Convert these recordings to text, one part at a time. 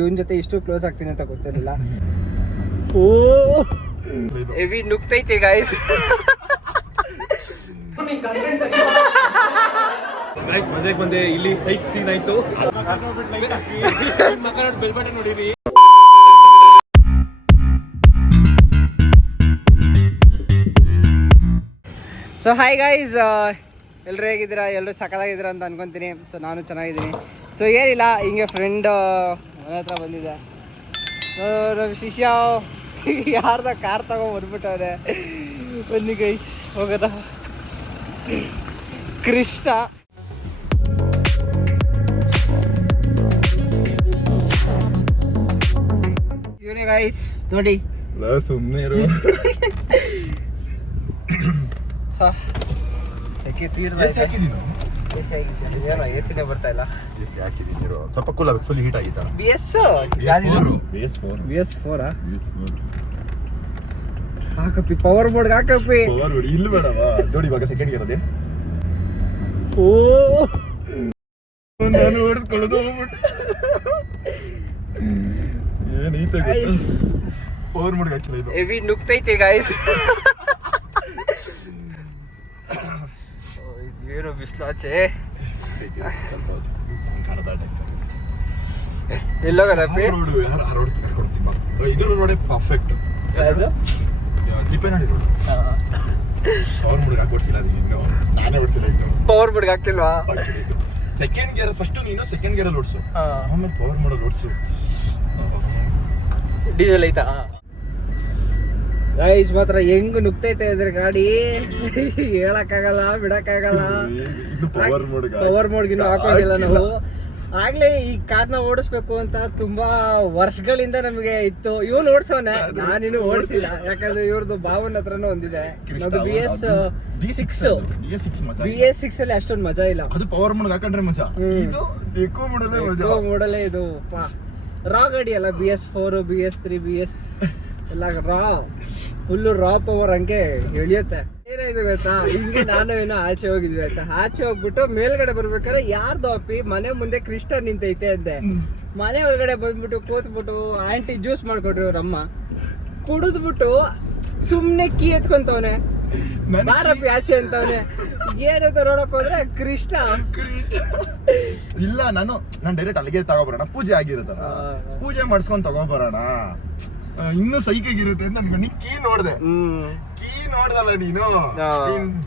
ಇವನ್ ಜೊತೆ ಇಷ್ಟು ಕ್ಲೋಸ್ ಆಗ್ತೀನಿ ಅಂತ ಗೊತ್ತಿರಲಿಲ್ಲ. ಓ ಹೆವಿ ನುಗ್ತೈತೆ ಗಾಯ್ಸ್. ಗಾಯ್ಸ್ ಮಜಾಕ್ ಬಂದೆ. ಇಲ್ಲಿ ಸೈಟ್ ಸೀನ್ ಆಯ್ತು. ಬೆಲ್ ಬಟನ್ ನೋಡಿರಿ. ಸೊ ಹಾಯ್ ಗಾಯ್ಸ್, ಎಲ್ಲರೂ ಹೇಗಿದ್ದೀರಾ? ಎಲ್ಲರೂ ಸಖತ್ತಾಗಿದ್ದೀರಾ ಅಂತ ಅನ್ಕೊತೀನಿ. ಸೊ ನಾನು ಚೆನ್ನಾಗಿದ್ದೀನಿ. ಸೊ ಏನಿಲ್ಲ, ಹಿಂಗೆ ಫ್ರೆಂಡ್ ಮನೆ ಹತ್ರ ಬಂದಿದ್ದೆ. ನಮ್ಮ ಶಿಷ್ಯ ಯಾರ್ದ ಕಾರ್ ತಗೊಂಡ್ಬಂದ್ಬಿಟ್ಟವ್ರೆ. ಬನ್ನಿ ಗೈಸ್ ಹೋಗೋದ. ಕೃಷ್ಣ ಇವನೇ ಗೈಸ್ ನೋಡಿ. ಸುಮ್ಮನೆ ಸೆಕೆ ಎಸಿನೇ ಬರ್ತಾ ಇಲ್ಲ. ಸ್ವಲ್ಪ ಕೂಲ್ ಆಗಬೇಕು. ಫುಲ್ ಹೀಟ್ ಆಗಿತ್ತ. BS4 ಹಾಕಪ್ಪಿ, power board ಹಾಕಪ್ಪಿ. ಇಲ್ಲಿ ಬೇಡವಾ ನೋಡಿ, ಇವಾಗ ಸೆಕೆಂಡ್ ಇರೋದೆ. ಓ ನಾನು ಹೊಡೆದ್ಕೊಳ್ಳೋದು ಹೋಗ್ಬಿಟ್ಟು ಏನೈತೆ ಪವರ್ ಬೋರ್ಡ್ ಹಾಕಿಲ್ಲ. ಇದು ಹೆವಿ ನುಗ್ತೈತೆ ಗಾಯ್ಸ್. ಏನು ಬಿಸ್ಲಾಚೆ ಎಲ್ಲೋಗದಪ್ಪಿ. ಇದ್ರ ರೋಡೆ perfect. Depend road. Power board ಹಾಕೊಡ್ಸಿಲ್ಲ ಇನ್ನು. ನಾನೇ ಹೊಡ್ತಿಲ್ಲ ಇನ್ನು. ಪವರ್ ಬೋರ್ಡ್ ಹಾಕ್ತಿಲ್ವಾ? ಸೆಕೆಂಡ್ ಗೇರ್ ಫಸ್ಟ್ ನೀನು ಸೆಕೆಂಡ್ ಗೇರ್ ಅಲ್ಲಿ ಓಡಿಸು, ಆಮೇಲೆ ಪವರ್ ಬೋರ್ಡ್ ಓಡಿಸು. ಡೀಸೆಲ್ ಐತಾ ಗೈಸ್? ಮಾತ್ರ ಹೆಂಗ್ ನುಗ್ತೈತೆ ಇದ್ರೆ ಗಾಡಿ ಹೇಳಕ್ಕಾಗಲ್ಲ, ಬಿಡಕ್ಕಾಗಲ್ಲ. ಪವರ್ ಮೋಡ್ಗಿನ್ನು ಹಾಕೋದಿಲ್ಲ ನಾವು. ಆಗ್ಲೇ ಈ ಕಾರ್ನ ಓಡಿಸ್ಬೇಕು ಅಂತ ತುಂಬಾ ವರ್ಷಗಳಿಂದ ನಮಗೆ ಇತ್ತು. ಇವನು ಓಡಿಸೋನೆ, ನಾನಿನ್ನು ಓಡಿಸಿಲ್ಲ. ಯಾಕಂದ್ರೆ ಇವ್ರದ್ದು ಭಾವನ ಹತ್ರನೂ ಒಂದಿದೆ. ನಮ್ದು BS6 ಅಲ್ಲಿ ಅಷ್ಟೊಂದು ಮಜಾ ಇಲ್ಲ. ಅದು ಪವರ್ ಮೋಡ್ ಹಾಕೊಂಡ್ರೆ ಮಜಾ. ಇದು ಎಕೋ ಮೋಡಲೇ ಇದು ರಾ ಗಾಡಿ ಅಲ್ಲ. BS4 BS3 BS ಎಲ್ಲ ಫುಲ್ ರಾ ಪವರ್ ಹಂಗೆ ಎಳಿಯುತ್ತೆ. ಏನಾಯ್ತು ಗೊತ್ತಾ, ಹಿಂಗೆ ನಾನು ಏನೋ ಆಚೆ ಹೋಗಿದ್ವಿ ಆಯ್ತಾ. ಆಚೆ ಹೋಗ್ಬಿಟ್ಟು ಮೇಲ್ಗಡೆ ಬರ್ಬೇಕಾದ್ರೆ ಯಾರ್ದು ಅಪ್ಪಿ ಮನೆ ಮುಂದೆ ಕೃಷ್ಣ ನಿಂತೈತೆ ಅಂತೆ. ಮನೆ ಒಳಗಡೆ ಬಂದ್ಬಿಟ್ಟು ಕೂತ್ಬಿಟ್ಟು ಆಂಟಿ ಜ್ಯೂಸ್ ಮಾಡ್ಕೊಟ್ರು ಅವ್ರಮ್ಮ. ಕುಡಿದ್ಬಿಟ್ಟು ಸುಮ್ನೆ ಕೀ ಎತ್ಕೊಂತವನೆ, ಬಾರಪ್ಪಿ ಆಚೆ ಅಂತವನೆ. ಏನಂತ ನೋಡಕ್ ಹೋದ್ರೆ ಕೃಷ್ಣ ಇಲ್ಲ. ನಾನು ಡೈರೆಕ್ಟ್ ಅಲ್ಲಿಗೆ ತಗೋಬರೋಣ, ಪೂಜೆ ಆಗಿರುತ್ತಲ್ಲ, ಪೂಜೆ ಮಾಡಿಸ್ಕೊಂಡ್ ತಗೋಬರೋಣ, ಇನ್ನು ಸೈಕಾಗಿರುತ್ತೆ ಅಂತ ಅನ್ಕೊಂಡು ಕೀ ನೋಡ್ದೆ. ಕೀ ನೋಡ್ದಲ್ಲ ನೀನು,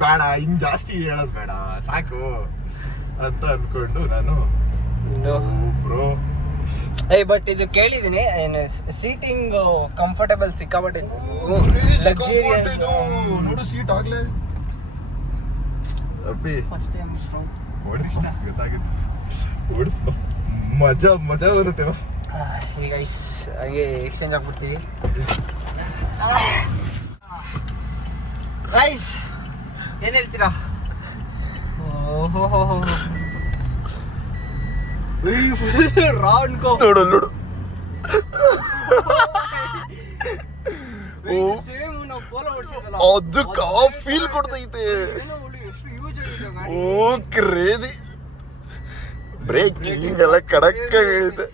ಬೇಡ ಇನ್ ಜಾಸ್ತಿ ಹೇಳೋದ್ ಬೇಡ ಸಾಕು ಅಂತ ಅನ್ಕೊಂಡು ನಾನು ಬ್ರೋ. ಬಟ್ ಇದು ಕೇಳಿದೀನಿ, ಸೀಟಿಂಗ್ ಕಂಫರ್ಟಬಲ್ ಸಿಕ್ಕಾಪಟ್ಟೆ ಲಕ್ಸುರಿಯಸ್. ನೋಡು ಸೀಟ್ ಆಗ್ಲೇ ಅಪ್ಪಿ ಗೊತ್ತಾಗುತ್ತೆ. ಓಡಿಸ್ಕೊ, ಮಜಾ ಬರುತ್ತೆ. ಈಗ ಹಾಗೆ ಎಕ್ಸ್ಚೇಂಜ್ ಆಗ್ಬಿಡ್ತೀವಿ ಗೈಸ್. ಏನ್ ಹೇಳ್ತೀರಾ? ನೋಡು ಅದಕ್ಕೆ ಆ ಫೀಲ್ ಕೊಡ್ತೈತೆ. Oh crazy. ಬ್ರೇಕಿಂಗ್ ಎಲ್ಲ ಕಡಕ್ ಆಗೈತೆ.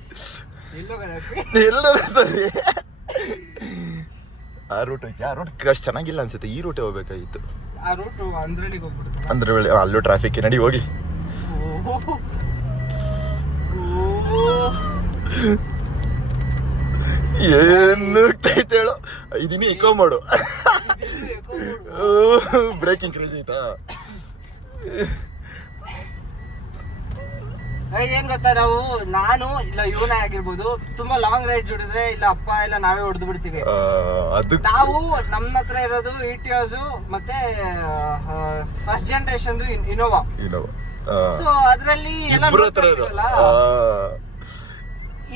ಎಲ್ಲರೂ ಸರಿ. ಆ ರೂಟ್ ಐತಿ. ಆ ರೂಟ್ ಅಷ್ಟು ಚೆನ್ನಾಗಿಲ್ಲ ಅನ್ಸುತ್ತೆ. ಈ ರೂಟೇ ಹೋಗ್ಬೇಕಾಗಿತ್ತು. ಅಂದ್ರೆ ಅಲ್ಲೂ ಟ್ರಾಫಿಕ್. ನಡಿ ಹೋಗಿ. ಏನು ಹೇಳು. ಇದೀನಿ ಎಕೋ ಮಾಡು. ಬ್ರೇಕಿಂಗ್ ಕ್ರೇಜ್ ಐತಾ? ಏನ್ ಗೊತ್ತಾ, ನಾನು ಇಲ್ಲ ಇವನೇ ಆಗಿರ್ಬೋದು, ತುಂಬಾ ಲಾಂಗ್ ರೈಡ್ ಜುಡಿದ್ರೆ ಇಲ್ಲ ಅಪ್ಪ ಇಲ್ಲ ನಾವೇ ಹೊಡೆದು ಬಿಡ್ತೀವಿ. ನಾವು ನಮ್ಮ ಹತ್ರ ಇರೋದು ಇಟಿಯೋಸ್ ಮತ್ತೆ ಫಸ್ಟ್ ಜನರೇಷನ್ ಇನೋವಾ. ಸೊ ಅದ್ರಲ್ಲಿ ಎಲ್ಲ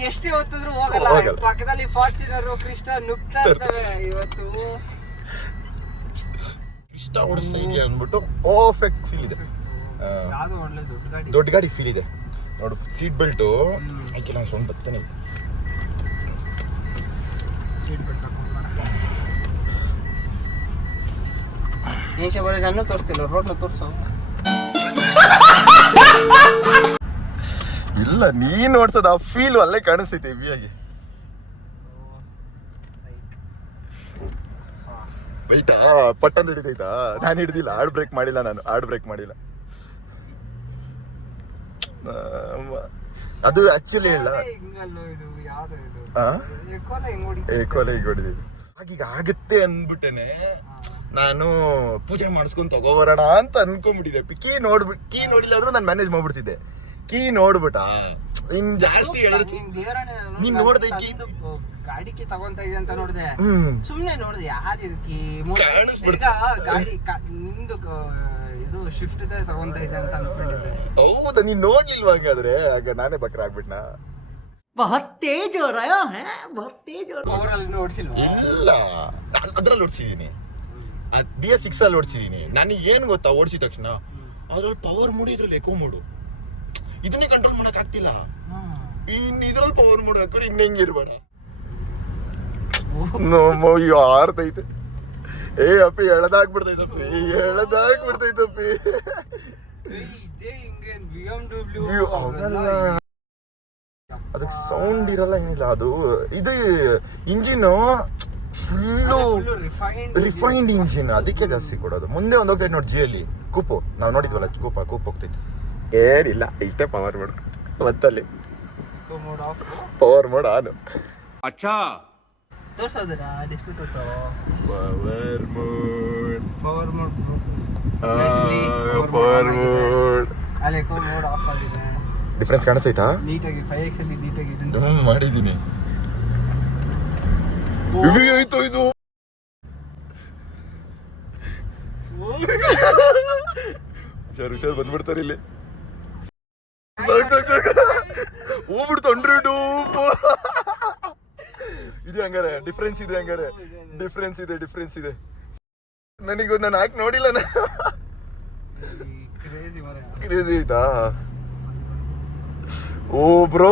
ಎಷ್ಟೇ ಹೊತ್ತಿದ್ರು ಹೋಗಲ್ಲ. ಪಕ್ಕದಲ್ಲಿ ಫಾರ್ಚುನರ್ ಕೃಷ್ಣ ನುಗ್ತಾ ಇರ್ತವೆ. ಇವತ್ತು ಕೃಷ್ಣ ಓಡಿಸ್ತಾ ಇದೆಯಾ ಅಂದ್ಬಿಟ್ಟು ಪರ್ಫೆಕ್ಟ್ ಫೀಲ್ ಇದೆ. ದೊಡ್ಡ ಗಾಡಿ ಫೀಲ್ ಇದೆ ನೋಡು. ಸೀಟ್ ಬೆಲ್ಟು ಹಾಕಿ ನಾನು ಸೌಂಡ್ ಬರ್ತಾನೆ. ನಾನು ತೋರಿಸ್ತಿಲ್ಲ, ರೋಡ್ನ ತೋರಿಸು. ಇಲ್ಲ ನೀನ್ ಓಡ್ಸೋದು ಆ ಫೀಲ್ ಅಲ್ಲೇ ಕಾಣಿಸ್ತೈತೆ ಹೆವಿಯಾಗಿ. ಆಯ್ತಾ ಪಟ್ಟಂತ ಹಿಡಿದೈತಾ? ನಾನು ಹಿಡ್ದಿಲ್ಲ, ಹಾರ್ಡ್ ಬ್ರೇಕ್ ಮಾಡಿಲ್ಲ, ನಾನು ಹಾರ್ಡ್ ಬ್ರೇಕ್ ಮಾಡಿಲ್ಲ. ಅದು ಆಕ್ಚುಲಿ ಇಲ್ಲ, ಏಕೋಲೆ ಈಗ ಹೊಡಿದೀವಿ. ಈಗ ಆಗುತ್ತೆ ಅಂದ್ಬಿಟ್ಟೇನೆ ನಾನು ಪೂಜೆ ಮಾಡಿಸ್ಕೊಂಡು ತಗೋಬರೋಣ ಅಂತ ಅನ್ಕೊಂಡ್ಬಿಟ್ಟಿದ್ದೆ. ಕೀ ನೋಡಿಲ್ಲ ಅಂದ್ರೂ ನಾನು ಮ್ಯಾನೇಜ್ ಮಾಡ್ಬಿಡ್ತಿದ್ದೆ. ಕೀ ನೋಡ್ಬಿಟ್ಟ ಇನ್ ಜಾಸ್ತಿ ನೀನ್ ನೋಡ್ದೆ ಕೀ ಗಾಡಿಗೆ ತಗೊಂತ ಇದೆ ಅಂತ ನೋಡಿದೆ. ಸುಮ್ನೆ ನೋಡಿದೆ ಯಾವ್ದು ಕೀ ಗಾಡಿ ನಿಮ್ದು ಇದು ಶಿಫ್ಟ್ ತಗೊಂತ ಇದೆ ಅಂತ ಅನ್ಕೊಂಡಿದ್ದೆ. ಹೌದಾ? ನೀನ್ ನೋಡ್ಲಿಲ್ವಾ? ಹಂಗಾದ್ರೆ ಆಗ ನಾನೇ ಬಕ್ರ ಆಗ್ಬಿಟ್ನಾ? बहुत तेज हो रहा है, बहुत तेज हो रहा है. ಓಡಿಸಿಲ್ವಾ? ಇಲ್ಲ, ಅದ್ರಲ್ಲಿ ಓಡಿಸಿದೀನಿ. BS6 ಅಲ್ಲಿ ಓಡಿಸಿದೀನಿ. ನನಗೆ ಏನ್ ಗೊತ್ತಾ, ಓಡಿಸಿದ ತಕ್ಷಣ ಅದ್ರಲ್ಲಿ ಪವರ್ ಮೋಡ್, ಇದ್ರಲ್ಲಿ ಎಕೋ ಮೋಡು, ಇದನ್ನೇ ಕಂಟ್ರೋಲ್ ಮಾಡಕ್ ಆಗ್ತಿಲ್ಲ. ಇನ್ ಇದ್ರಲ್ಲಿ ಪವರ್ ಮೋಡ್ ಹಾಕೋರು ಇನ್ನ ಹೆಂಗಿರ್ಬೇಡ. ಆರ್ತೈತೆ. ಏ ಅಪ್ಪಿ ಎಳದಾಗ್ಬಿಡ್ತೈತಪ್ಪಿ, ಎಳದಾಗ್ಬಿಡ್ತೈತಪ್ಪಿ. ಅದಕ್ಕೆ ಸೌಂಡ್ ಇರಲ್ಲ, ಏನಿಲ್ಲ. ಅದು ಇದು ಇಂಜಿನ್ ಫುಲ್ಲು ರಿಫೈನ್ಡ್ ಇಂಜಿನ್, ಅದಕ್ಕೆ ಜಾಸ್ತಿ ಕೊಡೋದು. ಮುಂದೆ ಒಂದು ಹೋಗ್ತೈತೆ ನೋಡಿ ಜಿಯಲ್ಲಿ ಕೂಪು, ನಾವು ನೋಡಿದ್ವಲ್ಲ ಕೂಪ್ ಹೋಗ್ತೈತೆ. ಏನಿಲ್ಲ, ಇಷ್ಟೇ ಪವರ್ ಮೋಡ್. ಮತ್ತಲ್ಲಿ ಪವರ್ ಮೋಡ್ ಆನು. ಅಚ್ಚಾ ತೋರ್ಸೋದಿರಾ ಡಿಸ್ಪ್ಲೇ ತೋರ್ಸೋ. ಪವರ್ ಮೋಡ್ ಅಲ್ಲಿ ಎಕೋ ಮೋಡ್ ಆಫ್ ಆಗಿದೆ. ಡಿಫ್ರೆನ್ಸ್ ಕಾಣಿಸ್ತೈತಾ? ನೀಟಾಗಿ 5x ಅಲ್ಲಿ ನೀಟಾಗಿ ಇದನ್ನ ಮಾಡಿದ್ದೀನಿ. ಆಯ್ತು ಇದು ಹುಷಾರು ಬಂದ್ಬಿಡ್ತಾರೆ ಇಲ್ಲಿ. ಹೋಗ್ಬಿಡ್ತು 100. ಇದು ಹಂಗಾರೆ ಡಿಫ್ರೆನ್ಸ್ ಇದೆ, ಹಂಗಾರೆ ಡಿಫ್ರೆನ್ಸ್ ಇದೆ. ನನಗೆ ನಾನು ಹಾಕಿ ನೋಡಿಲ್ಲ. ಕ್ರೇಜಿ ಆಯ್ತಾ? ಓ ಬ್ರೋ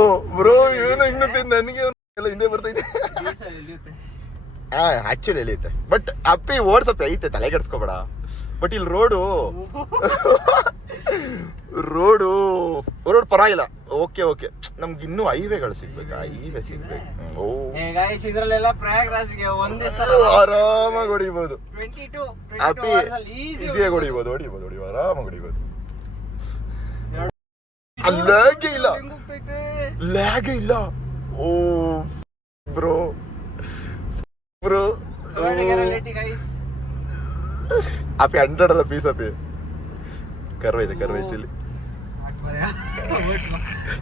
ಏನು ಹಿಂಗತ್ತೆ, ನನಗೆ ಎಲ್ಲ ಹಿಂದೆ ಬರ್ತೈತೆ. ಆಕ್ಚುಲಿ ಎಳಿಯುತ್ತೆ, ಬಟ್ ಅಪ್ಪಿ ಓಡ್ಸಪ್ಪಿ ಐತೆ, ತಲೆ ಕೆಡ್ಸ್ಕೊಬೇಡ. ಬಟ್ ಇಲ್ಲಿ ರೋಡು ಪರವಾಗಿಲ್ಲ. ಓಕೆ ನಮ್ಗೆ ಇನ್ನೂ ಹೈವೇಗಳು ಸಿಗ್ಬೇಕು, ಹೈವೇ ಸಿಗ್ಬೇಕು. ಇದ್ರಲ್ಲೆಲ್ಲ ಪ್ರಯಾಗ್ರಾಜ್ಗೆ ಒಂದೇ ಆರಾಮಾಗಿ ಹೊಡಿಬೋದು. ಅಪ್ಪಿ ಈಸಿಯಾಗಿ ಹೊಡಿಬೋದು, ಆರಾಮಾಗಿ ಹೊಡಿಬೋದು. ಲ್ಯಾಗೇ ಇಲ್ಲ. ಓ ಬ್ರೋ ಅಪ್ಪಿ 100 ಅಲ್ಲ ಪೀಸ್. ಅಪ್ಪಿ ಕರ್ವೈತೆ ಇಲ್ಲಿ.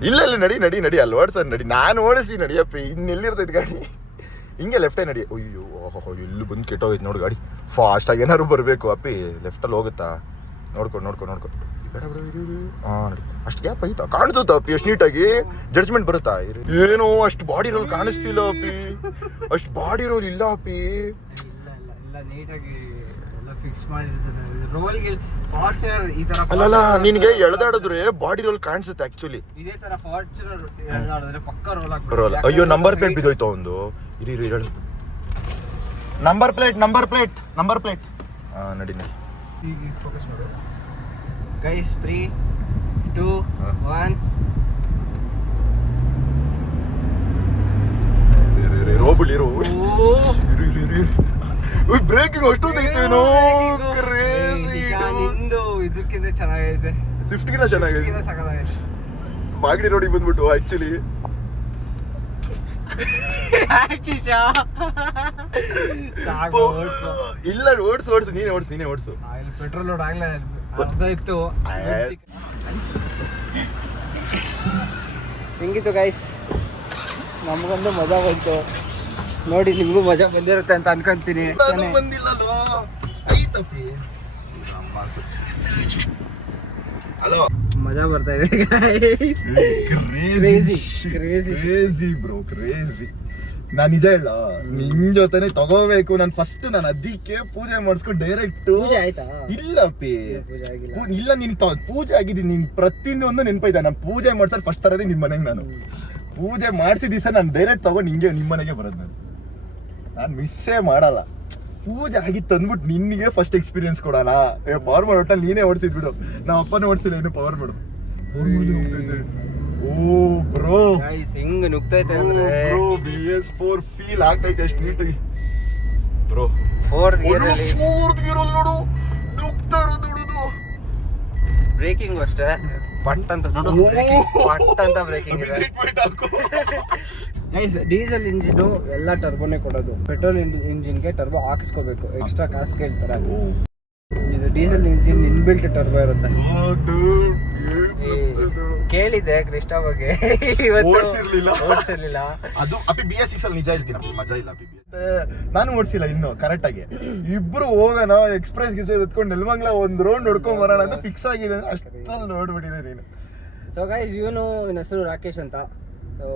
ಇಲ್ಲ ನಡಿ ಅಲ್ಲಿ ಓಡಿಸ ನಡಿ. ನಾನು ಓಡಿಸಿ ನಡಿಯಪ್ಪಿ. ಇನ್ನೆಲ್ಲಿರ್ತೈತೆ ಗಾಡಿ? ಹಿಂಗೆ ಲೆಫ್ಟೇ ನಡಿ. ಅಯ್ಯೋ ಎಲ್ಲಿ ಬಂದು ಕೆಟ್ಟೋಗೈತೆ ನೋಡಿ ಗಾಡಿ. ಫಾಸ್ಟ್ ಆಗಿ ಏನಾದ್ರು ಬರಬೇಕು. ಅಪ್ಪಿ ಲೆಫ್ಟಲ್ಲಿ ಹೋಗುತ್ತಾ? ನೋಡ್ಕೊ. ಬೇಡ ನೋಡಿ, ಅಷ್ಟು ಗ್ಯಾಪ್ ಐತಾ? ಕಾಣಿಸುತ್ತಾ ಅಪ್ಪಿ? ಅಷ್ಟು ನೀಟಾಗಿ ಜಡ್ಜ್ಮೆಂಟ್ ಬರುತ್ತಾ? ಏನೋ ಅಷ್ಟು ಬಾಡಿ ರೋಲ್ ಕಾಣಿಸ್ತಿಲ್ಲ ಅಪ್ಪಿ, ಅಷ್ಟು ಬಾಡಿ ರೋಲ್ ಇಲ್ಲ ಅಪ್ಪಿ. ಅಲ್ಲಲ್ಲ, ನಿನಗೆ ಎಳೆದಾಡಿದ್ರೆ ಬಾಡಿ ರೋಲ್ ಕಾಣಿಸುತ್ತೆ ಆಕ್ಚುಲಿ. ರೋಲ್. ಅಯ್ಯೋ ನಂಬರ್ ಪ್ಲೇಟ್ ಬಿದ್ದೋಯ್ತು ಒಂದು. ಇರಿ ನಂಬರ್ ಪ್ಲೇಟ್. ನಡಿ ಫೋಕಸ್ ಮಾಡು ಗೈಸ್. 3, 2, 1. ರೋಬುಳಿರು ಬ್ರೇಕಿಂಗ್ ಅಷ್ಟೊಂದು ಐತೇನೋ. ನಿಂದು ಇದಕ್ಕಿಂತ ಚೆನ್ನಾಗೈತೆ, ಸ್ವಿಫ್ಟ್ಗಿಂತ ಚೆನ್ನಾಗೈತೆ. ಮಾಗಡಿ ರೋಡಿಗೆ ಬಂದ್ಬಿಟ್ಟು ಆಕ್ಚುಲಿ ಇಲ್ಲ. ಓಡಿಸು ನೀನೇ ಓಡಿಸು. ಪೆಟ್ರೋಲ್ ಲೋಡ್ ಆಗ್ಲೇ ಅರ್ಧ ಇತ್ತು. ಹೆಂಗಿತ್ತು ಗೈಸ್? ನಮಗೊಂದು ಮಜಾ ಬಂತು ನೋಡಿ. ನಿಮಗೂ ಮಜಾ ಬಂದಿರುತ್ತೆ ಅಂತ ಅನ್ಕೊಂತೀನಿ. ಹಲೋ, ಮಜಾ ಬರ್ತಾ ಇದೆ ಗೈಸ್. Crazy bro, crazy. ನಾನ್ ನಿಜ ಹೇಳ, ನಿನ್ ಜೊತೆನೆ ತಗೋಬೇಕು. ನಾನು ಫಸ್ಟ್ ಅದಕ್ಕೆ ಪೂಜೆ ಮಾಡಿಸ್ಕೊಂಡು ಡೈರೆಕ್ಟ್. ಇಲ್ಲ ಅಪ್ಪಿ, ಇಲ್ಲ ನೀನ್ ಪೂಜೆ ಆಗಿದ್ದೀನಿ. ನೀನ್ ಪ್ರತಿಯೊಂದು ನೆನಪೈತ. ನಾನು ಪೂಜೆ ಮಾಡ್ಸೋದು ಫಸ್ಟ್ ತರದೇ ನಿಮ್ ಮನೆಗೆ. ನಾನು ಪೂಜೆ ಮಾಡಿಸಿದ ದಿವಸ ನಾನು ಡೈರೆಕ್ಟ್ ತಗೊಂಡು ಹಿಂಗೆ ನಿಮ್ಮ ಮನೆಗೆ ಬರೋದು. ನಾನು ಮಿಸ್ಸೇ ಮಾಡಲ್ಲ. ಪೂಜೆ ಆಗಿತ್ತು ಅಂದ್ಬಿಟ್ಟು ನಿನ್ಗೆ ಫಸ್ಟ್ ಎಕ್ಸ್ಪೀರಿಯನ್ಸ್ ಕೊಡೋಣ. ಪವರ್ ಮಾಡಿ ಒಟ್ಟಲ್ಲಿ ನೀನೇ ಓಡಿಸಿದ್ ಬಿಡು. ನಮ್ಮ ಅಪ್ಪನೇ ಓಡಿಸಿಲ್ಲ, ಏನು ಪವರ್ ಮಾಡು. ಹೋಗ್ತೈತೆ ಓ ಬ್ರೋ ಗೈಸ್ ಹೆಂಗ್ ನುಗ್ತೈತೆ ಅಂದ್ರೆ ಬ್ರೋ BS4 ಫೀಲ್ ಆಗ್ತೈತೆ ಅಷ್ಟು ನೀಟಾಗಿ ಬ್ರೋ. ಫೋರ್ತ್ ಗೇರ್ ಅಲ್ಲಿ ಫೋರ್ತ್ ಗೇರ್ ಅಲ್ಲಿ ನೋಡು ನುಗ್ತಾ ಇರೋದು ನೋಡುದು. ಬ್ರೇಕಿಂಗ್ ಅಷ್ಟೇ ಪಟ್ ಅಂತ ನೋಡು ಪಟ್ ಅಂತ ಬ್ರೇಕಿಂಗ್ ಇದೆ ಗೈಸ್. ಡೀಸೆಲ್ ಇಂಜಿನ್ ಎಲ್ಲ ಟರ್ಬೋನೇ ಕೊಡೋದು. ಪೆಟ್ರೋಲ್ ಇಂಜಿನ್ಗೆ ಟರ್ಬೋ ಹಾಕಿಸ್ಕೋಬೇಕು, ಎಕ್ಸ್ಟ್ರಾ ಕಾಸು ಕೇಳ್ತಾರೆ. ಇದು ಡೀಸೆಲ್ ಇಂಜಿನ್ ಇನ್ಬಿಲ್ಟ್ ಟರ್ಬೋ ಇರುತ್ತೆ. ಕೇಳಿದೆ ಕ್ರಿಸ್ಟಾ ಬಗ್ಗೆ, ಓಡಿಸಿರ್ಲಿಲ್ಲ. ಅದು ಅಪ್ಪಿ BS6 ಅಲ್ಲಿ ನಿಜ ಹೇಳ್ತೀನಿ, ಮಜಾ ಇಲ್ಲ ಅಪ್ಪಿ. ನಾನು ಓಡಿಸಿಲ್ಲ ಇನ್ನು ಕರೆಕ್ಟ್ ಆಗಿ. ಇಬ್ರು ಹೋಗೋಣ ಎಕ್ಸ್ಪ್ರೆಸ್ ಗಿಸ್ ಎತ್ಕೊಂಡು ನೆಲಮಂಗ್ಲ ಒಂದ್ ರೌಂಡ್ ಹೊಡ್ಕೊಂಡ್ ಬರೋಣ ಅಂತ ಫಿಕ್ಸ್ ಆಗಿದೆ. ಅಷ್ಟಲ್ಲಿ ನೋಡ್ಬಿಟ್ಟಿದೆ ನೀನು. ಸೊ ಗೈಸ್ ಇವನ ಹೆಸರು ರಾಕೇಶ್ ಅಂತ. ಸೊ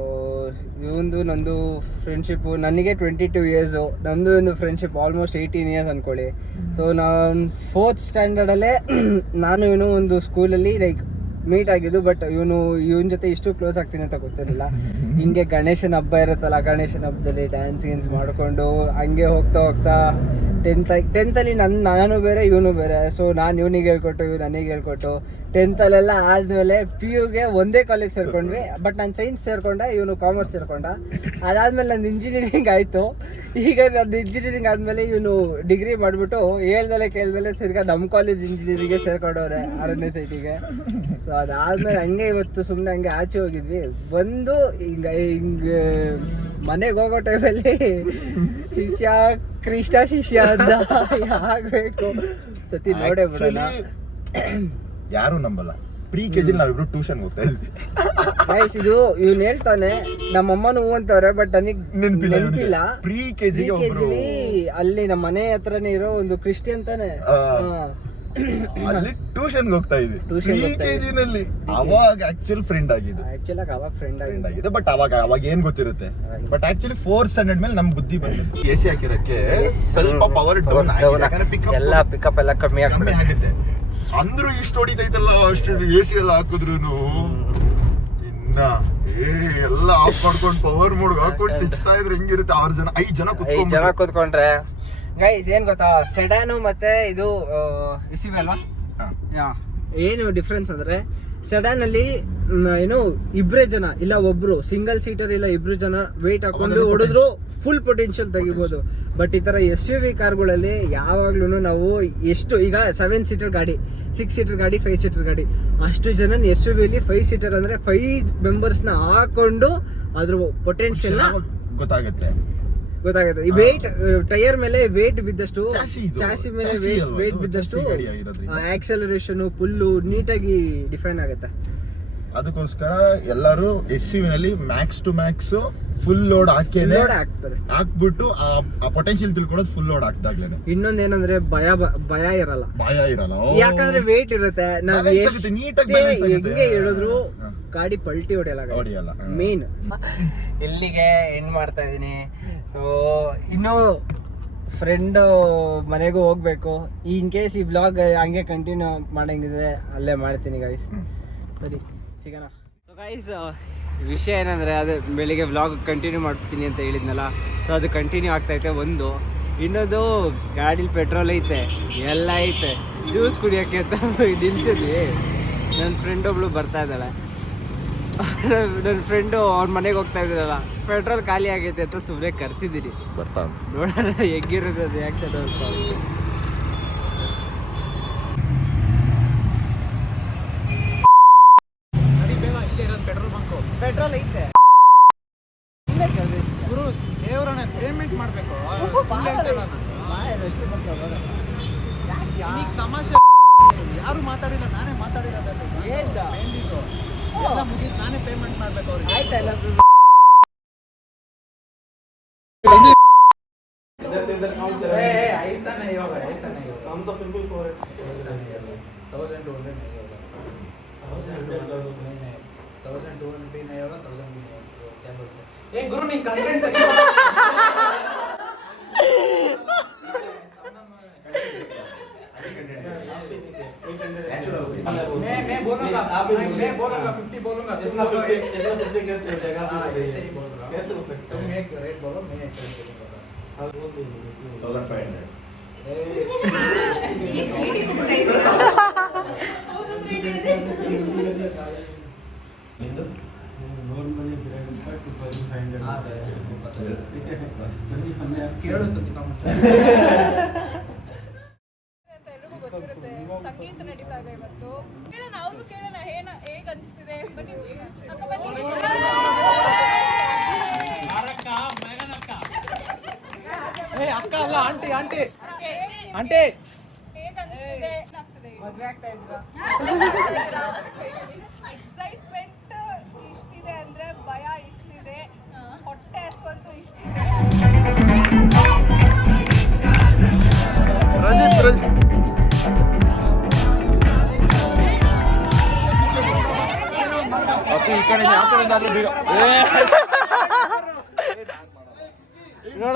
ಇವಂದು ನಂದು ಫ್ರೆಂಡ್ಶಿಪ್ಪು, ನನಗೆ 22 ಇಯರ್ಸು, ನಂದು ಒಂದು ಫ್ರೆಂಡ್ಶಿಪ್ ಆಲ್ಮೋಸ್ಟ್ 18 ಇಯರ್ಸ್ ಅಂದ್ಕೊಳ್ಳಿ. ಸೊ ನಾನು 4th ಸ್ಟ್ಯಾಂಡರ್ಡಲ್ಲೇ ನಾನು ಇವನು ಒಂದು ಸ್ಕೂಲಲ್ಲಿ ಲೈಕ್ ಮೀಟ್ ಆಗಿದ್ದು. ಬಟ್ ಇವನ ಜೊತೆ ಇಷ್ಟು ಕ್ಲೋಸ್ ಆಗ್ತೀನಿ ಅಂತ ಗೊತ್ತಿರಲಿಲ್ಲ. ಹಿಂಗೆ ಗಣೇಶನ ಹಬ್ಬ ಇರುತ್ತಲ್ಲ, ಗಣೇಶನ ಹಬ್ಬದಲ್ಲಿ ಡ್ಯಾನ್ಸ್ ಗೀನ್ಸ್ ಮಾಡಿಕೊಂಡು ಹಂಗೆ ಹೋಗ್ತಾ ಟೆಂತಲ್ಲಿ ನಾನು ಬೇರೆ ಇವನು ಬೇರೆ. ಸೊ ನಾನು ಇವನಿಗೆ ಹೇಳ್ಕೊಟ್ಟು ಇವ್ನು ನನಗೆ ಹೇಳ್ಕೊಟ್ಟು 10th ಆದಮೇಲೆ PUಗೆ ಒಂದೇ ಕಾಲೇಜ್ ಸೇರ್ಕೊಂಡ್ವಿ. ಬಟ್ ನಾನು ಸೈನ್ಸ್ ಸೇರ್ಕೊಂಡೆ, ಇವನು ಕಾಮರ್ಸ್ ಸೇರ್ಕೊಂಡ. ಅದಾದಮೇಲೆ ನಂದು ಇಂಜಿನಿಯರಿಂಗ್ ಆಯಿತು. ಈಗ ನಂದು ಇಂಜಿನಿಯರಿಂಗ್ ಆದಮೇಲೆ ಇವನು ಡಿಗ್ರಿ ಮಾಡಿಬಿಟ್ಟು ಕೇಳ್ದಲೆ ತಿರ್ಗಾ ನಮ್ಮ ಕಾಲೇಜ್ ಇಂಜಿನಿಯರಿಂಗ್ಗೆ ಸೇರ್ಕೊಂಡವ್ರೆ, 6ನೇ ಸೈಟಿಗೆ. ಸೊ ಅದಾದಮೇಲೆ ಹಂಗೆ ಇವತ್ತು ಸುಮ್ಮನೆ ಹಂಗೆ ಆಚೆ ಹೋಗಿದ್ವಿ. ಬಂದು ಹಿಂಗೆ ಮನೆಗೆ ಹೋಗೋ ಟೈಮಲ್ಲಿ ಶಿಷ್ಯ ಅಂತ ಆಗಬೇಕು ಸತಿ ನೋಡೇ ಬಿಡೋಣ. ಯಾರು ನಂಬಲ್ಲ. KG ನಾವಿಬ್ರು ಟ್ಯೂಷನ್ ಹೋಗ್ತಾ ಇದ್ವಿ. ಗೈಸ್ ಇದು ಇವ್ನು ಹೇಳ್ತಾನೆ, ನಮ್ಮಮ್ಮನೂ ಅಂತವ್ರೆ ಬಟ್ ನನಗೆ ನೆನಪಿಲ್ಲ. KG ಅಲ್ಲಿ ನಮ್ಮ ಮನೆ ಹತ್ರನೇ ಇರೋ ಒಂದು ಕ್ರಿಶ್ಚಿಯನ್ ತಾನೆ, ಅಲ್ಲಿ ಟ್ಯೂಷನ್ ಹೋಗ್ತಾ ಇದ್ವಿ. KG ನಲ್ಲಿ ಅವಾಗ ಆಕ್ಚುಲ್ ಫ್ರೆಂಡ್ ಆಗಿದ್ದು. ಅವಾಗ ಫ್ರೆಂಡ್ ಆಗಿದೆ. ಬಟ್ ಅವಾಗ ಏನ್ ಗೊತ್ತಿರುತ್ತೆ. ಬಟ್ ಆಕ್ಚುಲಿ 4th ಸ್ಟ್ಯಾಂಡರ್ಡ್ ಮೇಲೆ ನಮ್ ಬುದ್ಧಿ ಬಂದಿತ್ತು. AC ಹಾಕಿರಕ್ಕೆ ಸ್ವಲ್ಪ ಪವರ್ ಡೌನ್ ಆಗಿದೆ, ಎಲ್ಲ ಪಿಕಪ್ ಎಲ್ಲ ಕಮ್ಮಿ ಆಗುತ್ತೆ. ಅಂದ್ರೂ ಇಷ್ಟು ಹೊಡಿತೈತಲ್ಲ, ಅಷ್ಟು AC ಎಲ್ಲ ಹಾಕಿದ್ರು ಇನ್ನ ಎಲ್ಲ ಆಫ್ ಮಾಡ್ಕೊಂಡು ಪವರ್ ಮೋಡ್ ಹಾಕೊಂಡು ಚಿಚ್ತಾ ಇದ್ರೆ ಹೆಂಗಿರುತ್ತೆ. 5 ಜನ ಕೂತ್ಕೊಂಡ್ರೆ ಗೈಸ್ ಏನ್ ಗೊತ್ತಾ, ಸೆಡಾನು ಮತ್ತೆ ಇದು ಇಸಿವಿ ಅಲ್ವಾ, ಏನು ಡಿಫ್ರೆನ್ಸ್ ಅಂದ್ರೆ ಸೆಡಾನ್ ಅಲ್ಲಿ ಏನು ಇಬ್ರೇ ಜನ ಇಲ್ಲ ಒಬ್ರು ಸಿಂಗಲ್ ಸೀಟರ್ ಇಲ್ಲ ಇಬ್ರು ಜನ ವೆಯ್ಟ್ ಹಾಕೊಂಡು ಹೊಡೆದ್ರು ಫುಲ್ ಪೊಟೆನ್ಷಿಯಲ್ ತೆಗಿಬೋದು. ಬಟ್ ಈ ತರ SUV ಕಾರ್ಗಳಲ್ಲಿ ಯಾವಾಗ್ಲೂ ನಾವು ಎಷ್ಟು ಈಗ 7 ಸೀಟರ್ ಗಾಡಿ, 6 ಸೀಟರ್ ಗಾಡಿ, 5 ಸೀಟರ್ ಗಾಡಿ, ಅಷ್ಟು ಜನ SUV ಅಲ್ಲಿ 5 ಸೀಟರ್ ಅಂದ್ರೆ 5 ಮೆಂಬರ್ಸ್ನ ಹಾಕೊಂಡು ಅದ್ರ ಪೊಟೆನ್ಷಿಯಲ್ ಗೊತ್ತಾಗುತ್ತೆ. ಈ ವೇಟ್ ಟೈರ್ ಮೇಲೆ ವೇಟ್ ಬಿದ್ದಷ್ಟು, ಚಾಸಿ ಮೇಲೆ ವೇಟ್ ಬಿದ್ದಷ್ಟು ಆಕ್ಸಲರೇಷನ್ ಫುಲ್ಲು ನೀಟಾಗಿ ಡಿಫೈನ್ ಆಗುತ್ತೆ. ಅದಕ್ಕೋಸ್ಕರ ಎಲ್ಲರೂ SUV ನಲ್ಲಿ max to max full load ಹಾಕ್ತಾರೆ, ಹಾಕ್ಬಿಟ್ಟು ಆ ಪೊಟೆನ್ಶಿಯಲ್ ತಿಳ್ಕೊಳ್ಳೋದು ಫುಲ್ ಲೋಡ್ ಹಾಕ್ದಾಗ್ಲೇನೆ. ಇನ್ನೊಂದೇನಂದ್ರೆ ಭಯ ಇರಲ್ಲ, ಯಾಕಂದ್ರೆ ವೇಟ್ ಇರುತ್ತೆ. ನಾವ್ ಹೆಂಗೆ ಹೇಳಿದ್ರು ಗಾಡಿ ಪಲ್ಟಿ ಹೊಡೆಯಲ್ಲ. ಮೇನ್ ಇಲ್ಲಿಗೆ ಎಂಡ್ ಮಾಡ್ತಾ ಇದೀನಿ. ಸೊ ಇನ್ನು ಫ್ರೆಂಡ್ ಮನೆಗೂ ಹೋಗ್ಬೇಕು. ಇನ್ ಕೇಸ್ ಈ ವ್ಲಾಗ್ ಹಂಗೆ ಕಂಟಿನ್ಯೂ ಮಾಡಂಗಿದ್ರೆ ಅಲ್ಲೇ ಮಾಡ್ತೀನಿ ಗೈಸ್. ಸರಿ ಸಿಗೋಣ. ಸೊ ಗೈಸ್ ವಿಷಯ ಏನಂದರೆ ಅದೇ ಬೆಳಿಗ್ಗೆ ವ್ಲಾಗ್ ಕಂಟಿನ್ಯೂ ಮಾಡ್ತೀನಿ ಅಂತ ಹೇಳಿದ್ನಲ್ಲ, ಸೊ ಅದು ಕಂಟಿನ್ಯೂ ಆಗ್ತೈತೆ. ಇನ್ನೊಂದು ಗಾಡೀಲಿ ಪೆಟ್ರೋಲ್ ಐತೆ, ಎಲ್ಲ ಐತೆ. ಜ್ಯೂಸ್ ಕುಡಿಯೋಕ್ಕೆ ಅಂತ ನಿಲ್ಸಿದ್ವಿ. ನನ್ನ ಫ್ರೆಂಡ್ ಒಬ್ಳು ಬರ್ತಾ ಇದ್ದಾಳೆ. ನನ್ನ ಫ್ರೆಂಡು ಅವ್ರ ಮನೆಗೆ ಹೋಗ್ತಾ ಇದ್ದೀರಲ್ಲ, ಪೆಟ್ರೋಲ್ ಖಾಲಿ ಆಗೈತೆ ಅಂತ ಸುಮ್ಮನೆ ಕರೆಸಿದ್ದೀನಿ. ಬರ್ತಾ ನೋಡೋಣ ಹೆಂಗಿರುತ್ತೆ ರಿಯಾಕ್ಷನ್ ಅಂತ. ಪೆಟ್ರೋಲ್ ಐತೆ ಗುರು, ದೇವ್ರನ್ನ ಪೇಮೆಂಟ್ ಮಾಡಬೇಕು. ತಮಾಷೆ ಯಾರು ಮಾತಾಡಿಲ್ಲ, ನಾನೇ ಮಾತಾಡಿರೋದು. ಎಲ್ಲ ಮುಗಿದು ನಾನೇ ಪೇಮೆಂಟ್ ಮಾಡ್ಬೇಕು ಅವ್ರಿಗೆ. ಆಯ್ತಲ್ಲ ಗುರು ನೀ ಕಂಟೆಂಟ್ मैं बोलूंगा 50 बोलूंगा, तुम बोलो ऐसे ही बोल रहा हूं. तुम एक रेट बोलो, मैं एक रेट बोलूंगा बस. 1500. ये चीटिंग होता है. ಕೇಳಿಸ್ತದೆ ಅಂತ ಎಲ್ರಿಗೂ ಗೊತ್ತಿರುತ್ತೆ. ಸಂಗೀತ ನಡೀತಾ ಇದೆ ಇವತ್ತು. ಕೇಳೋಣ, ಅವ್ರಿಗೂ ಕೇಳೋಣ ಹೇಗ್ ಅನ್ಸ್ತಿದೆ. ಬನ್ನಿ ಅಕ್ಕ, ಬನ್ನಿ. ಅಕ್ಕ ಅಲ್ಲ ಆಂಟಿ ಆಂಟಿ ಆಂಟಿ ಹೇಗ್ ಅನ್ಸ್ತಿದೆ? ಏನಾಗ್ತಿದೆ ಈಗ? ಮದ್ವೆ ಆಗ್ತಾ ಇದ್ರಾ? ಎಕ್ಸೈಟ್ಮೆಂಟ್ ಇಷ್ಟಿದೆ ಅಂದ್ರೆ ಭಯ ಇಷ್ಟಿದೆ, ಹೊಟ್ಟೆ ಹಸುವಂತೂ ಇಷ್ಟಿದೆ. ಈ ಕಡೆ ಯಾವ ಕಡೆಯಿಂದ ಆದ್ರೂ ಬೇಗ ನೋಡ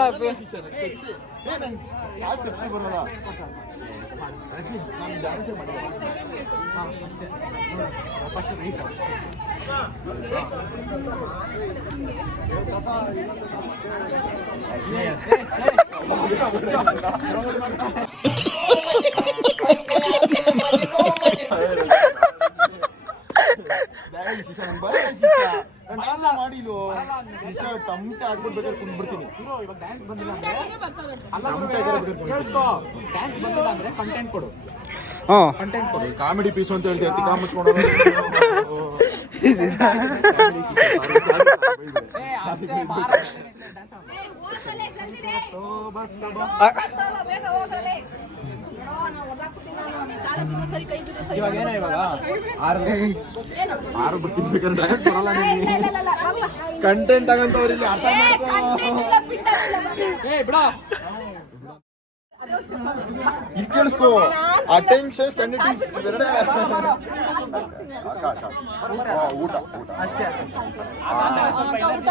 ಮಾಡಿಲು ಟಮಟೆ ಹಾಕ್ಬಿಡ್ಬೇಕಾದ್ರೆ ಕುಂದ್ಬಿಡ್ತೀನಿ. ಕೇಳಿಸ್ಕೋ, ಡ್ಯಾನ್ಸ್ ಬಂದಿಲ್ಲ ಅಂದ್ರೆ ಕಂಟೆಂಟ್ ಕೊಡು. ಹ್ಮ್ ಕಂಟೆಂಟ್ ಕೊಡು. ಕಾಮಿಡಿ ಪೀಸ್ ಅಂತ ಹೇಳ್ತೀವಿ, ಅತಿ ಕಾಮಿಸ್ಕೊಂಡು ಇವಾಗ ಏನೋ ಇವಾಗ ಆರು ಬಿಡ್ತೀನಿ ಬೇಕಾದ್ರೆ ಡ್ಯಾನ್ಸ್ ಬರಲ್ಲ ನಿಮಗೆ. ಕಂಟೆಂಟ್ ಆಗಂತವ್ರು ಇಲ್ಲಿ ಅರ್ಥ ಬಿಡ ಇಲ್ಲಿ ಕೇಳಿಸ್ಕೋ, ಅಟೆನ್ಷನ್ ಸ್ಟ್ಯಾಂಡರ್ಡ್ ಊಟ ಅಷ್ಟೇ.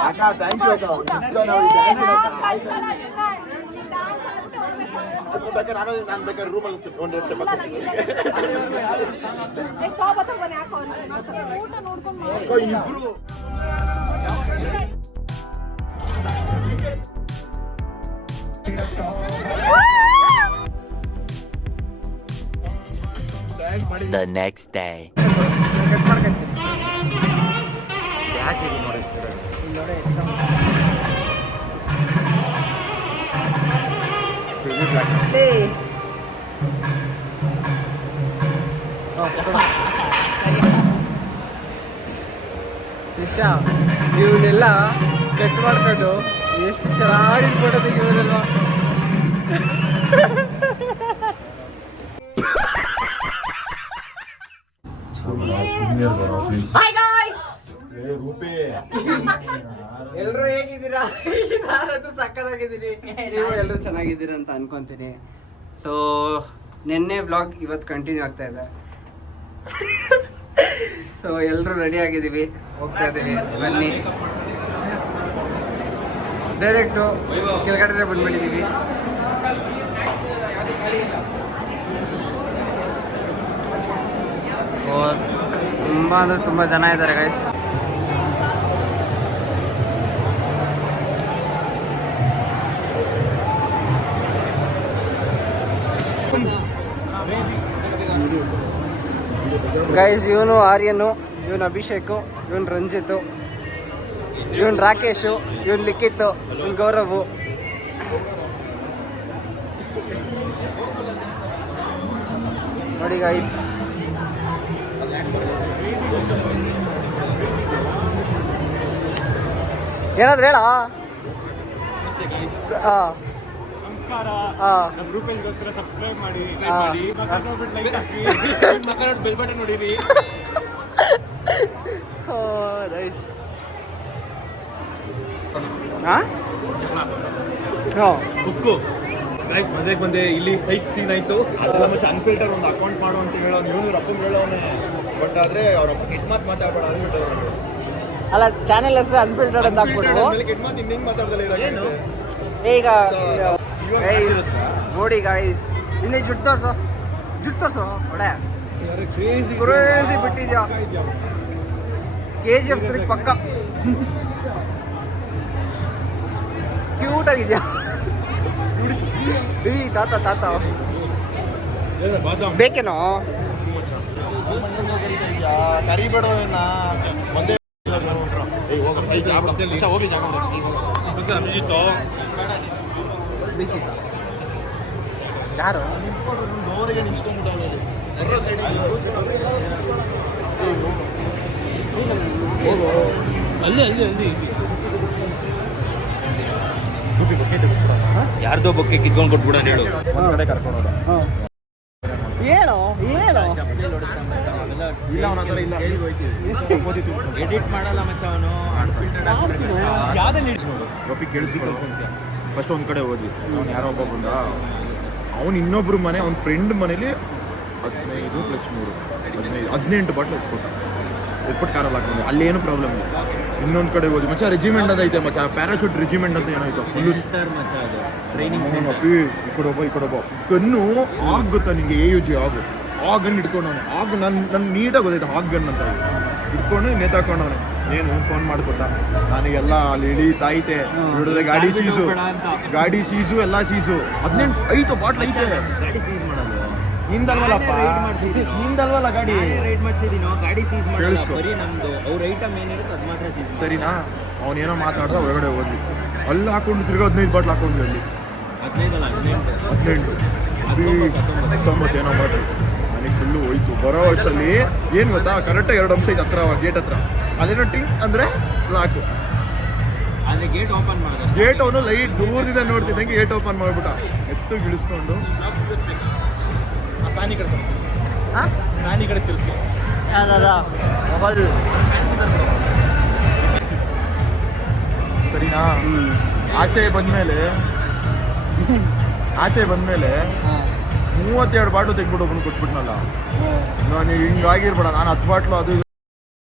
ಅಕ್ಕ ಥ್ಯಾಂಕ್ ಯು ಅಕ್ಕ. ನಾನು ಬೇಕಾದ್ರೆ ರೂಮಲ್ಲಿ ಒಂದು ವರ್ಷ ಇಬ್ರು The next day. ಕಟ್ ಮಾಡ್ಕೊಂತೀನಿ. ಯಾಕೆ ಹೀಗೆ ಮಾಡಿಸ್ತೀರ? ನೋಡಿ ನಿಶಾ ಇವನ್ನೆಲ್ಲ ಕಟ್ ಮಾಡ್ಕೊಂಡು ಎಷ್ಟು ಚೆನ್ನಾಗಿ ಫೋಟೋ ತೆಗಿಬೋದಲ್ವಾ? ಎಲ್ರು ಹೇಗಿದ್ದೀರಾ? ನಾನಂತೂ ಸಕ್ಕತ್ತಾಗಿದ್ದೀನಿ. ನೀವು ಎಲ್ಲರೂ ಚೆನ್ನಾಗಿದ್ದೀರಾ ಅಂತ ಅನ್ಕೊಂತೀನಿ. ಸೊ ನಿನ್ನೆ ವ್ಲಾಗ್ ಇವತ್ತು ಕಂಟಿನ್ಯೂ ಆಗ್ತಾ ಇದೆ. ಸೊ ಎಲ್ಲರೂ ರೆಡಿ ಆಗಿದ್ದೀವಿ, ಹೋಗ್ತಾ ಇದ್ದೀವಿ. ಬನ್ನಿ, ಡೈರೆಕ್ಟು ಕೆಳಗಡೆ ಬಂದ್ಬಿಟ್ಟಿದ್ದೀವಿ. ತುಂಬ ಅಂದರೆ ತುಂಬ ಜನ ಇದ್ದಾರೆ ಗೈಸ್. ಗೈಸ್ ಇವನು ಆರ್ಯನು, ಇವನು ಅಭಿಷೇಕು, ಇವನು ರಂಜಿತು, ಇವನು ರಾಕೇಶು, ಇವನು ಲಿಖಿತ್ತು, ಇವನು ಗೌರವು. ನೋಡಿ ಗೈಸ್, ಏನಾದ್ರು ಹೇಳ. ನಮಸ್ಕಾರ. ಹಾಂ ನಮ್ಮ ರೂಪೇಶ್ಗೋಸ್ಕರ ಸಬ್ಸ್ಕ್ರೈಬ್ ಮಾಡಿ, ಬೆಲ್ ಬಟನ್ ನೋಡಿರಿ. ನೈಸ್. ಹಾಂ ಹಾಂ ಬುಕ್ಕು ಗೈಸ್, ಮದುವೆಗೆ ಬಂದೆ. ಇಲ್ಲಿ ಸೈಟ್ ಸೀನ್ ಆಯ್ತು. ಅದೆಲ್ಲ ಮುಂಚೆ ಅನ್ಫಿಲ್ಟರ್ ಒಂದು ಅಕೌಂಟ್ ಮಾಡು ಅಂತ ಹೇಳೋನು, ಇವನು ಅಪ್ಪಂಗೆ ಹೇಳೋನೆ. ಬಟ್ ಆದ್ರೆ ಅವ್ರ ಅಪ್ಪ ಕೆಟ್ಟ ಮಾತು ಮಾತಾಡ್ಬೇಡ ಅನ್ಬಿಟ್ಟು. ಅಲ್ಲ, ಚಾನೆಲ್ ಹೆಸರು ಅನ್ಫಿಲ್ಟರ್ಡ್ ಅಂತ ಹಾಕ್ಬಿಡು. ಕೆಟ್ಟ ಮಾತು ಇನ್ನೇನು ಮಾತಾಡ್ದಲ್ಲ ಇರೋ. ಈಗ ಗೈಸ್ ನೋಡಿ ಗೈಸ್, ಹಿಂದೆ ಜುಟ್ಟು ತೋರ್ಸು, ಜುಟ್ಟು ತೋರ್ಸು. ಒಡೆ ಕ್ರೇಜಿ ಬಿಟ್ಟಿದ್ಯಾ. KGF 3 ಪಕ್ಕ ಕ್ಯೂಟ್ ಆಗಿದ್ಯಾ. ತಾತ ತಾತ ಬೇಕೇನೋ? ಕರಿಬೇಡ ಒಂದೇ ಹೋಗ ಅಭಿಜಿತ್ ಯಾರು ಯಾರ್ದೋ ಬೊಕ್ಕೆ ಕಿತ್ಕೊಂಡು ಕೊಟ್ಬಿಡ ಹೇಳು ಒಂದ್ ಕಡೆ ಕರ್ಕೊಂಡು ಹೋದ ಏನೋ ಏನೋ ಇಲ್ಲ ಅವನ ಹತ್ರ ಇಲ್ಲ ಎಡಿಟ್ ಮಾಡಲ್ಲ ಮಚ್ಚ ಅವನು ಯಾವ್ದಲ್ಲಿ ಗೋಪಿ ಕೇಳಿಸ್ಕೊಳ್ಳೋ ಫಸ್ಟ್ ಒಂದ್ ಕಡೆ ಹೋದ್ವಿ ಅವ್ನು ಯಾರೋ ಒಬ್ಬ ಬಂದ ಅವ್ನು ಇನ್ನೊಬ್ರು ಮನೆ ಅವ್ನ ಫ್ರೆಂಡ್ ಮನೇಲಿ 15+3 18 ಬಾಟ್ಲು ಎತ್ಬಿಟ್ಟು ಕಾರಲ್ಲಿ ಹಾಕೊಂಡು ಅಲ್ಲೇನು ಪ್ರಾಬ್ಲಮ್ ಇಲ್ಲ. ಇನ್ನೊಂದು ಕಡೆ ಹೋದ್ವಿ ಮಚ್ಚ ರೆಜಿಮೆಂಟ್ ಅಂತ ಐತೆ ಮಚ್ಚ ಪ್ಯಾರಾಶೂಟ್ ರೆಜಿಮೆಂಟ್ ಅಂತ ಏನೋ ಐತೆ ಫುಲ್ಲು ಟ್ರೈನಿಂಗ್ ಈ ಕಡೆ ಒಬ್ಬ ಕಣ್ಣು ಆಗ್ ಗೊತ್ತಾ ನಿಂಗೆ AUG ಆಗು ಆ ಗನ್ ಇಟ್ಕೊಂಡವನೆ ಆಗ ನನ್ನ ನೀಟಾಗಿ ಗೊತ್ತೈತೆ ಆಗ್ ಗನ್ ಅಂತ ಇಟ್ಕೊಂಡು ನೇತಾಕೊಂಡವನೆ ಏನು ಫೋನ್ ಮಾಡಿಕೊಟ್ಟ ನನಗೆಲ್ಲ ಅಲ್ಲಿ ಇಳೀತಾಯ್ತೆ ಹಿಡಿದ್ರೆ ಗಾಡಿ ಸೀಸು ಎಲ್ಲ ಸೀಸು 18 ಬಾಟ್ಲ್ ಐತೆ ನಿಂದಲ್ವಲ್ಲಪ್ಪ ನಿಂದಲ್ವಲ್ಲ ಗಾಡಿ ರೈಡ್ ಮಾಡ್ಸಿದೀನೋ ಗಾಡಿ ಸೀಸ್ ಕೇಳಿಸ್ಕೊ. ಬರೀ ನಮ್ದು ಅವ್ರ ಐಟಮ್ ಏನಿರುತ್ತೆ ಅದು ಮಾತ್ರ ಸೀಸ್ ಸರಿನಾ ಅವನೇನೋ ಮಾತಾಡ್ದ ಹೊರಗಡೆ ಹೋದ್ವಿ ಅಲ್ಲಿ ಹಾಕೊಂಡು ತಿರ್ಗಿ 15 ಬಾಟ್ಲ್ ಹಾಕೊಂಡ್ವಿ ಅಲ್ಲಿ 15 19 ಏನೋ ಬಾಟ್ಲ್ ನನಗೆ ಫುಲ್ಲು ಹೋಯ್ತು ಬರೋ ಅಷ್ಟರಲ್ಲಿ ಏನು ಗೊತ್ತಾ ಕರೆಕ್ಟಾಗಿ 2 ಅಂಶ ಐತೆ ಹತ್ರ ಗೇಟ್ ಹತ್ರ ಅಲ್ಲೇನೋ ಟಿಂಗ್ ಅಂದರೆ ಲಾಕು ಅದೇ ಗೇಟ್ ಓಪನ್ ಮಾಡೋದು ಗೇಟ್ ಅವನು ಲೈಟ್ ದೂರದಿಂದ ನೋಡ್ತಿದ್ದಂಗೆ ಗೇಟ್ ಓಪನ್ ಮಾಡಿಬಿಟ್ಟ ಎತ್ತು ಗಿಳಿಸ್ಕೊಂಡು ಫ್ಯಾನಿ ಕಡೆ ಫ್ಯಾನಿ ಕಡೆ ತಿರ್ಸಿ ಮೊಬೈಲ್ ಸರಿನಾ ಆಚೆ ಬಂದಮೇಲೆ 32 ಬಾಟ್ಲು ತೆಗ್ಬಿಟ್ಟು ಒಬ್ಬನು ಕೊಟ್ಬಿಟ್ನಲ್ಲ ನಾನು ಹಿಂಗಾಗಿರ್ಬೇಡ ನಾನು 10 ಬಾಟ್ಲು ಅದು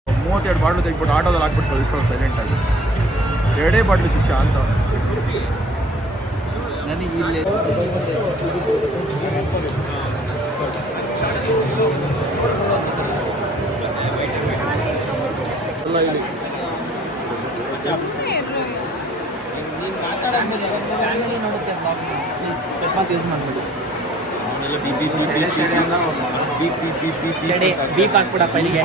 32 ಬಾಟ್ಲು ತೆಗ್ಬಿಟ್ಟು ಆಟೋದಲ್ಲಿ ಹಾಕ್ಬಿಟ್ಟು ಕಳಿಸೋ ಸೈಲೆಂಟಾಗಿ 2 ಬಾಟ್ಲು ಶಿಷ್ಯ ಅಂತ ನನಗೆ ಇಲ್ಲಿ ಎಲ್ಲ ಇಲ್ಲಿ ಫ್ಯಾಮಿಲಿ ನೋಡುತ್ತೆ ಬ್ಲಾಗ್ನ ಯೂಸ್ ಮಾಡ್ಬೋದು ಅವನ್ನೆಲ್ಲ ಬೀಪ್ ಹಾಕ್ಬಿಡಪ್ಪ ಇಲ್ಲಿಗೆ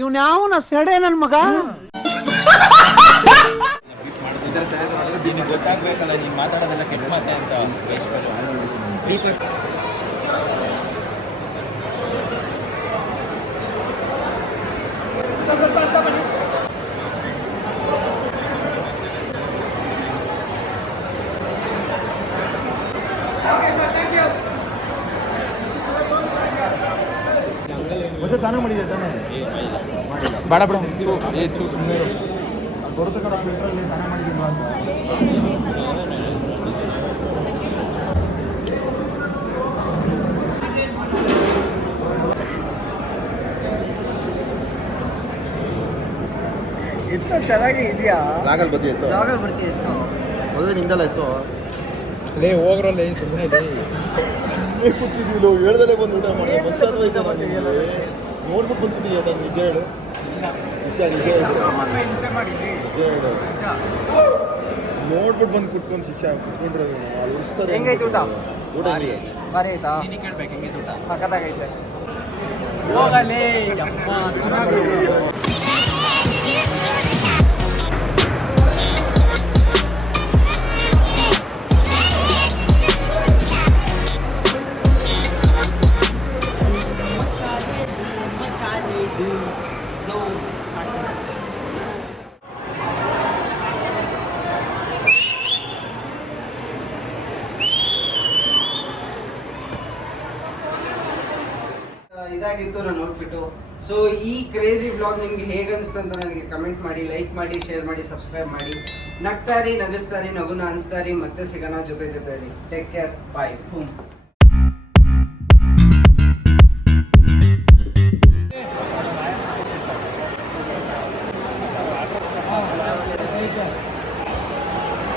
ಇವ್ನು ಯಾವನ ಸೆಡೆ ನನ್ನ ಮಗ ಇದರ ಸರಿ ಮಾಡಿದ್ರೆ ನಿನಗೆ ಗೊತ್ತಾಗಬೇಕಲ್ಲ ನೀನು ಮಾತಾಡೋದೆಲ್ಲ ಕೆಟ್ಟ ಮಾತೆ ಅಂತ ಬೀಪ್ ಮತ್ತೆ ಸ್ನಾನ ಮಾಡಿದೆ ತಾನೇ ಬೇಡ ಬೇಡ ಸುಮ್ಮನೆ ಬರುತ್ತೆ ಕಣ ಫಿಲ್ಟ್ರಲ್ಲಿ ಸ್ನಾನ ಮಾಡಿದ್ದೀನಿ ಅಂತ ಎತ್ತು ಚೆನ್ನಾಗಿ ಇದೆಯಾ ಲಾಗಲ್ಲಿ ಬದಿ ಇತ್ತು ಲಾಗಲ್ಲಿ ಬರ್ತೀಯ ಎತ್ತು ಮದುವೆ ನಿಂದೆಲ್ಲ ಇತ್ತು ಲೇ ಹೋಗ್ರಲ್ಲೇ ಸುಮ್ಮನೆ ಕೂತಿದ್ದೀವಿ ನಾವು ಹೇಳ್ದಲ್ಲೇ ಬಂದು ಊಟ ಮಾಡಿ ನೋಡ್ಬಿಟ್ಟು ಬಂದ್ಬಿಟ್ಟಿದ್ಯಾ ನಾನು ನಿಜ ಹೇಳು ನಿಜ ಹೇಳು ನೋಡ್ಬಿಟ್ಟು ಬಂದು ಕುತ್ಕೊಂಡು ಶಿಷ್ಯ ಕುತ್ಕೊಂಡ್ರೆ ಅಲ್ಲಿ ಉಳಿಸ್ತಾರೆ ಹೆಂಗೈತೆ ಊಟ ಊಟ ಹೆಂಗಿದೆ ಬಾರಿ ಆಯ್ತಾ ಕೇಳ್ಬೇಕು ಹೆಂಗೆ ಊಟ ಸಖತ್ತಾಗೈತೆ ಹೋಗಲೇ ಇದಾಗಿತ್ತು ನನ್ನ ಔಟ್ಫಿಟ್ಟು. ಸೊ ಈ ಕ್ರೇಜಿ ವ್ಲಾಗ್ ನಿಮ್ಗೆ ಹೇಗೆ ಅನಿಸ್ತು ಅಂತ ನನಗೆ ಕಮೆಂಟ್ ಮಾಡಿ, ಲೈಕ್ ಮಾಡಿ, ಶೇರ್ ಮಾಡಿ, ಸಬ್ಸ್ಕ್ರೈಬ್ ಮಾಡಿ. ನಗ್ತಾರಿ, ನಗಿಸ್ತಾರಿ, ನಗುನ ಅನಿಸ್ತಾರಿ. ಮತ್ತೆ ಸಿಗೋಣ ಜೊತೆ. ಟೇಕ್ ಕೇರ್, ಬಾಯ್.